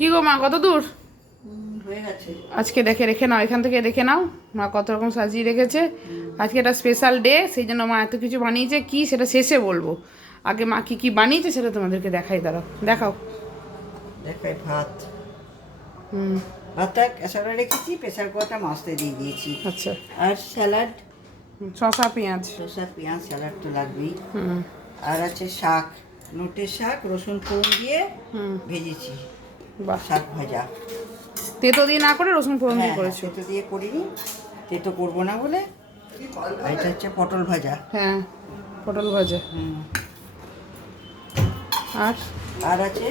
কি গো মা, কত দূর হয়ে গেছে। আজকে? দেখে রেখে নাও, এখান থেকে দেখে নাও মা কত রকম সাজিয়ে রেখেছে। আজকে একটা স্পেশাল ডে, সেই জন্য মা এত কিছু বানিয়েছে। কি সেটা শেষে বলবো, আগে মা কি কি বানিয়েছে সেটা তোমাদেরকে দেখাই। দাঁড়াও, দেখাও। দেখাই ভাত। হুম। ভাতটা প্রেসারে রেখেছি, প্রেসার কুকারটা মাছতে দিয়ে দিয়েছি। আচ্ছা। আর স্যালাড, শসা পেঁয়াজ। শসা পেঁয়াজ স্যালাড তো লাগবেই। হুম আর আছে শাক, নোটের শাক, রসুন ফোড়ন দিয়ে হুম। ভেজেছি। বাহ, শাক ভাজা। তেতো দিয়ে না করে রসুন ফোড়ন দিয়ে হ্যাঁ, করেছো? তেতো দিয়ে করিনি, তেতো করবো না বলে। আর এটা হচ্ছে পটল ভাজা। হ্যাঁ, পটল ভাজা। হুম। আর আর আছে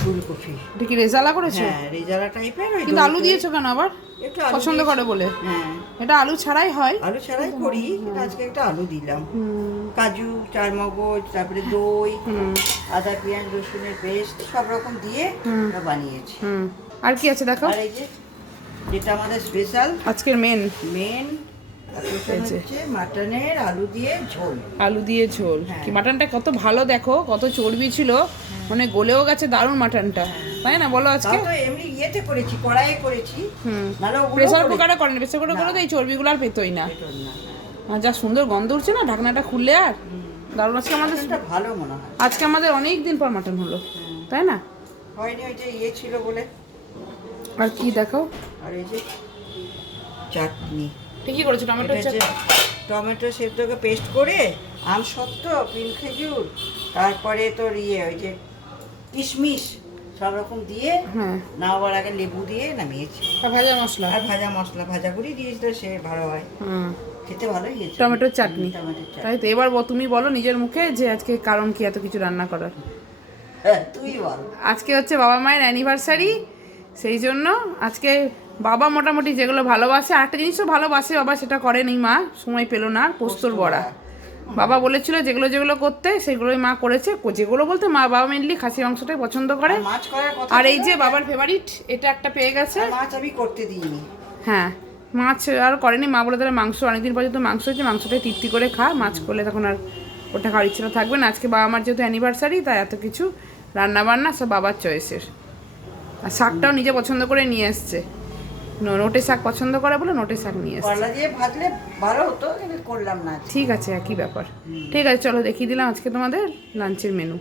ফুলকপি। এটা কি রেজালা করেছো? হ্যাঁ, রেজালা টাইপের। কিন্তু আলু দিয়েছো কেন আবার? একটু আলু পছন্দ দিয়েছি। করে বলে? হ্যাঁ, এটা আলু ছাড়াই হয়। আলু ছাড়াই করি, কিন্তু আজকে একটা আলু দিলাম। হুম কাজু, চারমগজ, তারপরে দই, হুম আদা পেঁয়াজ রসুনের পেস্ট সব রকম দিয়ে হুম। এটা বানিয়েছি। হুম। আর কি আছে দেখো? আর এই যে যেটা আমাদের স্পেশাল আজকের মেন মেন এই যে। হচ্ছে মাটনের আলু দিয়ে ঝোল। আলু দিয়ে ঝোল। হ্যাঁ। কি মাটনটা কত ভালো, দেখো কত চর্বি ছিল, মানে গলেও গেছে দারুণ মাটনটা, তাই না বলো? আজকে তাও তো এমনি ইয়েতে করেছি, কড়াইয়ে করেছি। হুম। নাহলে ওগুলো প্রেসার করেছি। কুকারে করেন? প্রেসার কুকারে না। করে তো এই চর্বিগুলো আর পেতোই না। পেটর না, হ্যাঁ। আর যা সুন্দর গন্ধ উঠছে না ঢাকনাটা খুললে, আর দারুণ। আজকে আমাদের মাটনটা ভালো মনে হয়। আজকে আমাদের অনেক দিন পর মাটন হলো, তাই না? হয়নি, ওই যে ইয়ে ছিল বলে। আর কি দেখো, আর এই যে চাটনি। ঠিকই করেছো। টমেটো এটা হচ্ছে টমেটো সেদ্ধকে পেস্ট করে, আমসত্ত্ব, পিন খেজুর, তারপরে তোর ইয়ে ওই যে কিশমিশ সব রকম দিয়ে হ্যাঁ, নামাবার আগে লেবু দিয়ে নামিয়েছি। আর ভাজা মশলা। আর ভাজা মশলা, ভাজা গুঁড়ি দিয়েছিল, সে ভালো হয়, হুম। খেতে ভালোই হয়েছে। টমেটোর চাটনি। টমেটোর চাটনি। তাই তো। এবার তুমি বলো নিজের মুখে যে আজকে কারণ কি এত কিছু রান্না করার? হ্যাঁ, তুই বল। আজকে হচ্ছে বাবা মায়ের অ্যানিভার্সারি, সেই জন্য আজকে বাবা মোটামুটি যেগুলো ভালোবাসে, আরেকটা জিনিসও ভালোবাসে বাবা, সেটা করেনি মা, সময় পেলো না। পোস্তর বড়া বাবা বলেছিল যেগুলো যেগুলো করতে, সেগুলোই মা করেছে। যেগুলো বলতে মা, বাবা মেনলি খাসি মাংসটাই পছন্দ করে। আর মাছ করার কথা আর এই ছিল, যে বাবার ফেভারিট, এটা একটা পেয়ে গেছে। আর মাছ আমি করতে দিইনি। হ্যাঁ, মাছ আর করেনি মা, বলে তাহলে মাংস, অনেকদিন পর্যন্ত মাংস হয়েছে, মাংসটাই তৃপ্তি করে খা, মাছ করলে তখন আর ওটা খাওয়ার ইচ্ছা থাকবে না। আজকে বাবা মার যেহেতু অ্যানিভার্সারি, তাই এত কিছু রান্না বান্না সব বাবার চয়েসের। আর শাকটাও নিজে পছন্দ করে নিয়ে এসছে, নোটে শাক পছন্দ করে বলে নোটে শাক নিয়ে এসছে। করলা দিয়ে ভাজলে ভালো হতো, কিন্তু করলাম না আজকে। ঠিক আছে, একই ব্যাপার। ঠিক আছে, চলো দেখিয়ে দিলাম আজকে তোমাদের লাঞ্চের মেনু।